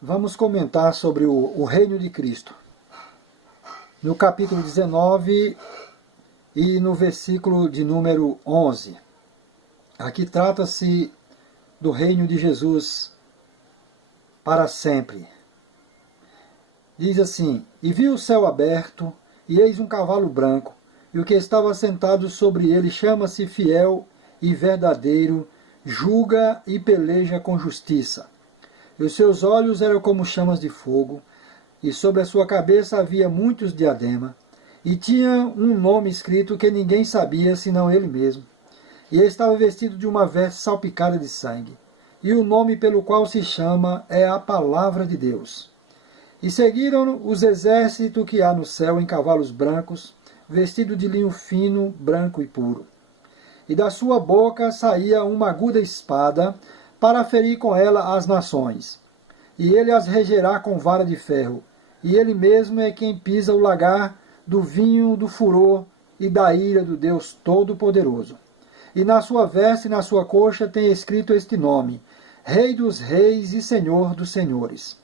Vamos comentar sobre o reino de Cristo. No capítulo 19 e no versículo de número 11. Aqui trata-se do reino de Jesus para sempre. Diz assim: E vi o céu aberto, e eis um cavalo branco, e o que estava sentado sobre ele chama-se Fiel e Verdadeiro, julga e peleja com justiça. E os seus olhos eram como chamas de fogo, e sobre a sua cabeça havia muitos diademas, e tinha um nome escrito que ninguém sabia senão ele mesmo. E ele estava vestido de uma veste salpicada de sangue, e o nome pelo qual se chama é a Palavra de Deus. E seguiram os exércitos que há no céu em cavalos brancos, vestidos de linho fino, branco e puro. E da sua boca saía uma aguda espada, para ferir com ela as nações. E ele as regerá com vara de ferro, e ele mesmo é quem pisa o lagar do vinho do furor e da ira do Deus Todo-Poderoso. E na sua veste e na sua coxa tem escrito este nome: Rei dos Reis e Senhor dos Senhores.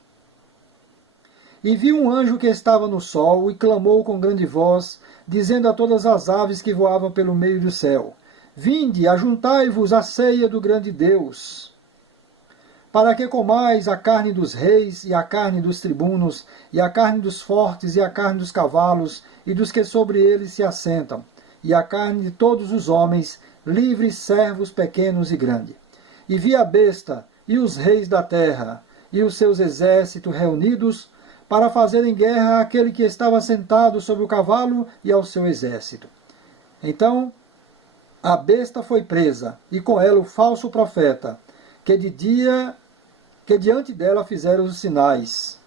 E vi um anjo que estava no sol, e clamou com grande voz, dizendo a todas as aves que voavam pelo meio do céu: Vinde, ajuntai-vos à ceia do grande Deus, para que comais a carne dos reis, e a carne dos tribunos, e a carne dos fortes, e a carne dos cavalos, e dos que sobre eles se assentam, e a carne de todos os homens, livres, servos, pequenos e grandes. E vi a besta, e os reis da terra, e os seus exércitos reunidos, para fazerem guerra àquele que estava sentado sobre o cavalo e ao seu exército. Então a besta foi presa, e com ela o falso profeta, que diante dela fizeram os sinais,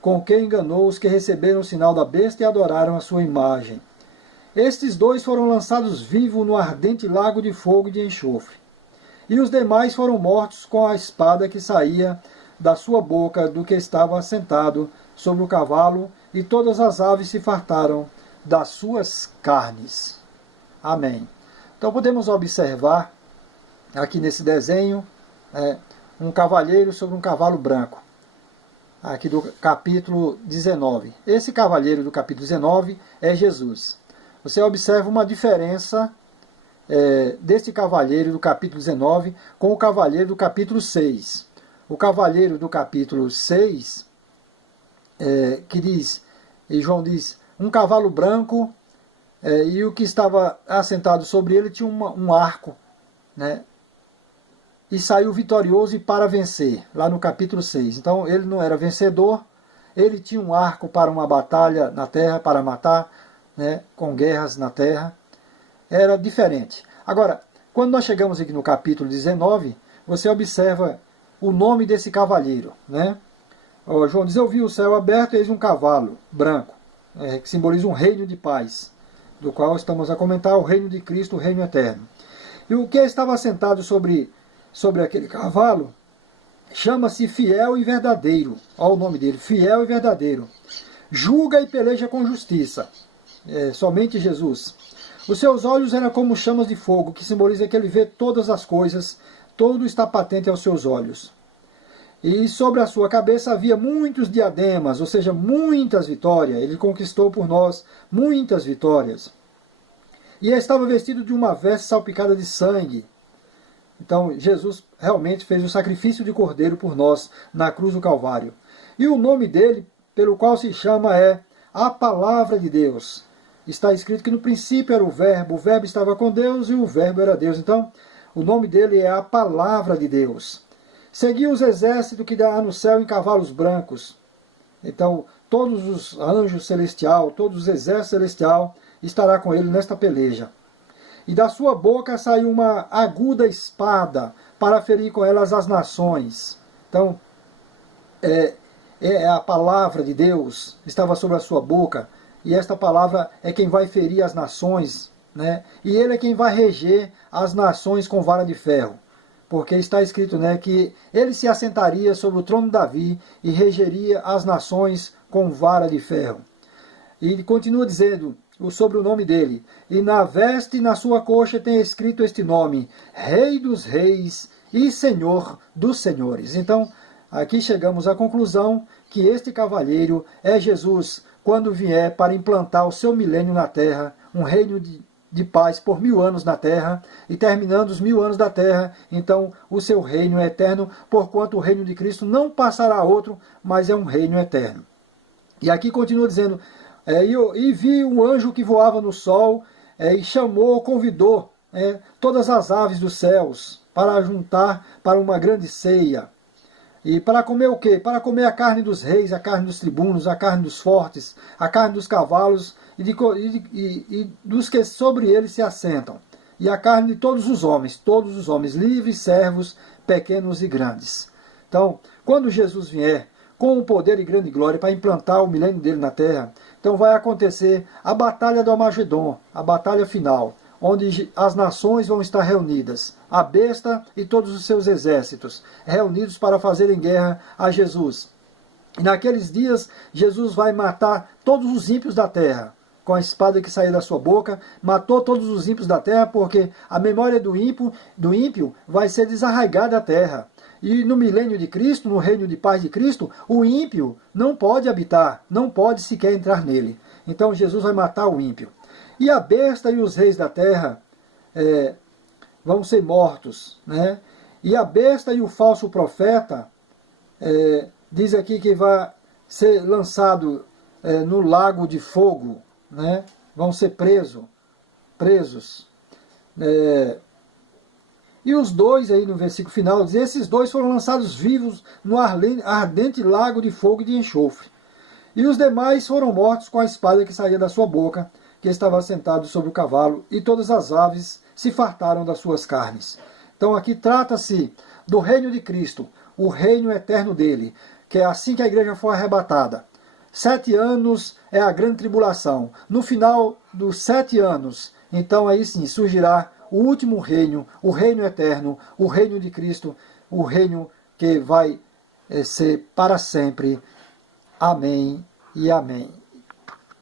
com que enganou os que receberam o sinal da besta e adoraram a sua imagem. Estes dois foram lançados vivos no ardente lago de fogo e de enxofre. E os demais foram mortos com a espada que saía da sua boca do que estava assentado sobre o cavalo, e todas as aves se fartaram das suas carnes. Amém. Então podemos observar aqui nesse desenho um cavalheiro sobre um cavalo branco, aqui do capítulo 19. Esse cavalheiro do capítulo 19 é Jesus. Você observa uma diferença desse cavalheiro do capítulo 19 com o cavalheiro do capítulo 6. O cavalheiro do capítulo 6, que diz, e João diz, um cavalo branco, e o que estava assentado sobre ele tinha um arco, né? E saiu vitorioso e para vencer, lá no capítulo 6. Então ele não era vencedor, ele tinha um arco para uma batalha na terra, para matar, né, com guerras na terra. Era diferente. Agora, quando nós chegamos aqui no capítulo 19, você observa o nome desse cavalheiro, né? João diz: Eu vi o céu aberto e eis um cavalo branco, que simboliza um reino de paz, do qual estamos a comentar, o reino de Cristo, o reino eterno. E o que estava sentado sobre aquele cavalo chama-se Fiel e Verdadeiro. Olha o nome dele, Fiel e Verdadeiro. Julga e peleja com justiça. Somente Jesus. Os seus olhos eram como chamas de fogo, que simboliza que ele vê todas as coisas, todo está patente aos seus olhos. E sobre a sua cabeça havia muitos diademas, ou seja, muitas vitórias. Ele conquistou por nós muitas vitórias. E estava vestido de uma veste salpicada de sangue. Então Jesus realmente fez o sacrifício de cordeiro por nós na cruz do Calvário. E o nome dele, pelo qual se chama, é a Palavra de Deus. Está escrito que no princípio era o Verbo estava com Deus e o Verbo era Deus. Então o nome dele é a Palavra de Deus. Seguia os exércitos que há no céu em cavalos brancos. Então todos os anjos celestiais, todos os exércitos celestiais estará com ele nesta peleja. E da sua boca saiu uma aguda espada para ferir com elas as nações. Então, a palavra de Deus estava sobre a sua boca, e esta palavra é quem vai ferir as nações, né? E ele é quem vai reger as nações com vara de ferro. Porque está escrito, né, que ele se assentaria sobre o trono de Davi e regeria as nações com vara de ferro. E ele continua dizendo sobre o nome dele: e na veste e na sua coxa tem escrito este nome: Rei dos Reis e Senhor dos Senhores. Então, aqui chegamos à conclusão que este cavalheiro é Jesus, quando vier para implantar o seu milênio na terra, um reino de paz por 1000 anos na terra, e terminando os 1000 anos da terra, então o seu reino é eterno, porquanto o reino de Cristo não passará a outro, mas é um reino eterno. E aqui continua dizendo, e vi um anjo que voava no sol, e chamou, convidou todas as aves dos céus para juntar para uma grande ceia. E para comer o quê? Para comer a carne dos reis, a carne dos tribunos, a carne dos fortes, a carne dos cavalos e dos que sobre eles se assentam. E a carne de todos os homens, livres, servos, pequenos e grandes. Então, quando Jesus vier com o poder e grande glória para implantar o milênio dele na terra, então vai acontecer a batalha do Armagedon, a batalha final, onde as nações vão estar reunidas, a besta e todos os seus exércitos, reunidos para fazerem guerra a Jesus. E naqueles dias, Jesus vai matar todos os ímpios da terra, com a espada que saiu da sua boca, matou todos os ímpios da terra, porque a memória do ímpio vai ser desarraigada da terra. E no milênio de Cristo, no reino de paz de Cristo, o ímpio não pode habitar, não pode sequer entrar nele. Então Jesus vai matar o ímpio. E a besta e os reis da terra vão ser mortos. Né? E a besta e o falso profeta, diz aqui que vai ser lançado no lago de fogo, né? Vão ser presos. E os dois, aí no versículo final, diz, esses dois foram lançados vivos no ardente lago de fogo e de enxofre. E os demais foram mortos com a espada que saía da sua boca, que estava sentado sobre o cavalo, e todas as aves se fartaram das suas carnes. Então aqui trata-se do reino de Cristo, o reino eterno dele, que é assim que a igreja for arrebatada. 7 anos é a grande tribulação. No final dos 7 anos, então aí sim surgirá o último reino, o reino eterno, o reino de Cristo, o reino que vai ser para sempre. Amém e amém.